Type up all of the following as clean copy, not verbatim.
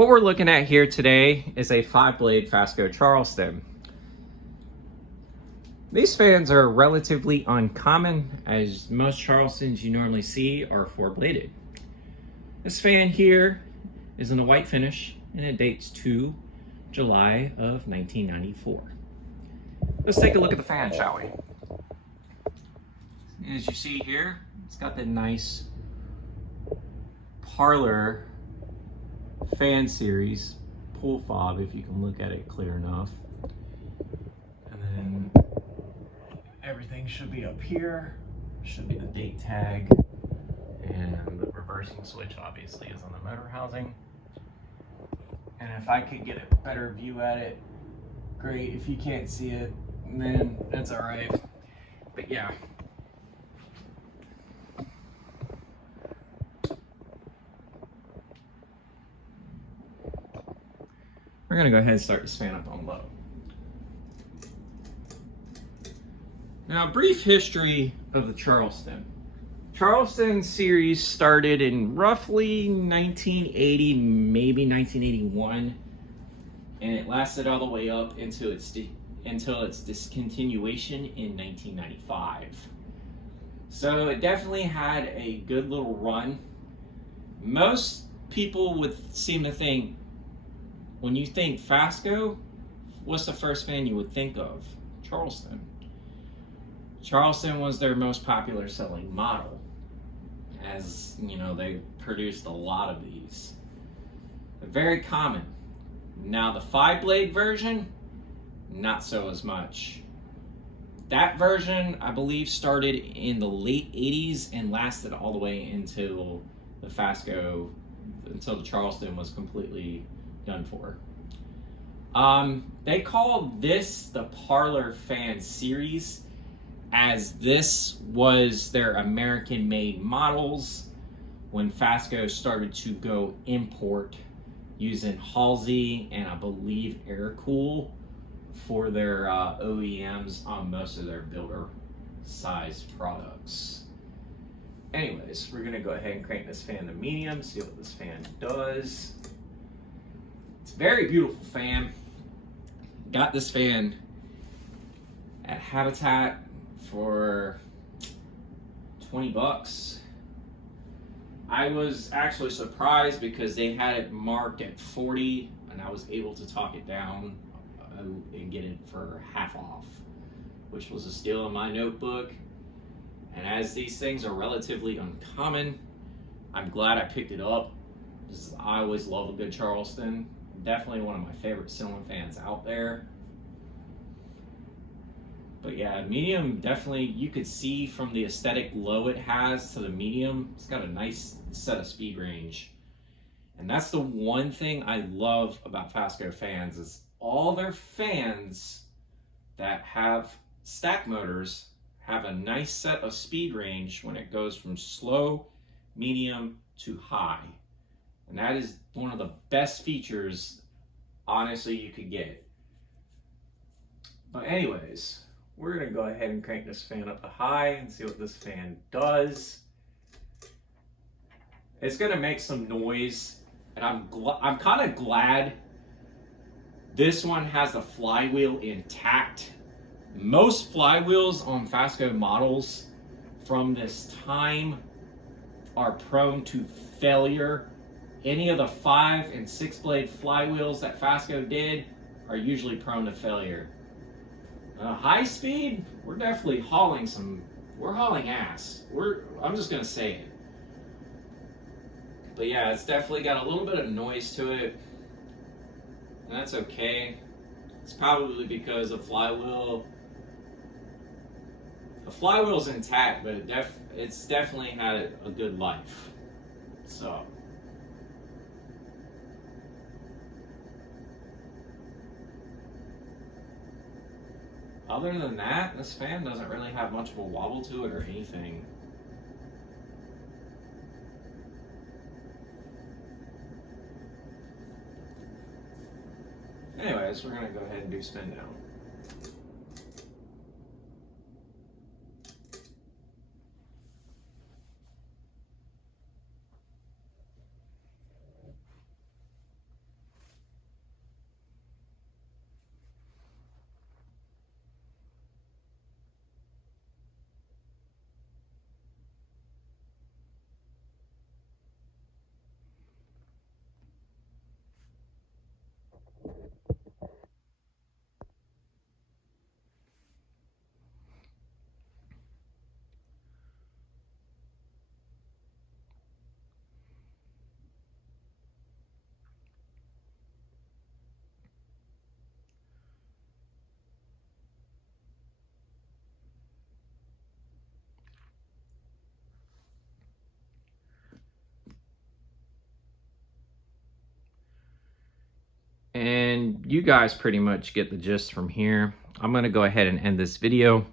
What we're looking at here today is a 5-blade Fasco Charleston. These fans are relatively uncommon, as most Charlestons you normally see are 4-bladed. This fan here is in a white finish and it dates to July of 1994. Let's take a look at the fan, shall we? As you see here, it's got the nice parlor fan series pull fob, if you can look at it clear enough. And then everything should be up here. Should be the date tag, and the reversing switch obviously is on the motor housing. And if I could get a better view at it, great. If you can't see it, then that's all right. But yeah. We're gonna go ahead and start this fan up on low. Now, a brief history of the Charleston. Charleston series started in roughly 1980, maybe 1981, and it lasted all the way up until its discontinuation in 1995. So it definitely had a good little run. Most people would seem to think, when you think Fasco, what's the first fan you would think of? Charleston. Charleston was their most popular selling model, as you know, they produced a lot of these. They're very common. Now the 5-blade version, not so as much. That version, I believe, started in the late 80s and lasted all the way until the Fasco, until the Charleston was completely done for. They call this the Parlor Fan Series, as this was their American-made models when Fasco started to go import using Halsey and I believe Air-Cool for their OEMs on most of their builder-sized products. Anyways, we're gonna go ahead and crank this fan to medium, see what this fan does. It's a very beautiful fan. Got this fan at Habitat for 20 bucks. I was actually surprised because they had it marked at 40 and I was able to talk it down and get it for half off, which was a steal in my notebook. And as these things are relatively uncommon, I'm glad I picked it up. I always love a good Charleston. Definitely one of my favorite ceiling fans out there. But yeah, medium, definitely, you could see from the aesthetic low it has to the medium, it's got a nice set of speed range. And that's the one thing I love about Fasco fans, is all their fans that have stack motors have a nice set of speed range when it goes from slow, medium to high. And that is one of the best features, honestly, you could get. But anyways, we're gonna go ahead and crank this fan up to high and see what this fan does. It's gonna make some noise, and I'm kind of glad this one has the flywheel intact. Most flywheels on Fasco models from this time are prone to failure. Any of the 5 and 6-blade flywheels that Fasco did are usually prone to failure. High speed, we're definitely hauling we're hauling ass. I'm just gonna say it. But yeah, it's definitely got a little bit of noise to it, and that's okay. It's probably because the flywheel's intact, but it's definitely had a good life. So. Other than that, this fan doesn't really have much of a wobble to it or anything. Anyways, we're gonna go ahead and do spin down. you guys pretty much get the gist from here. I'm going to go ahead and end this video.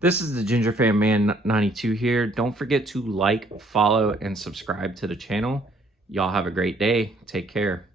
This is the Ginger Fan Man 92 here. Don't forget to like, follow, and subscribe to the channel. Y'all have a great day. Take care.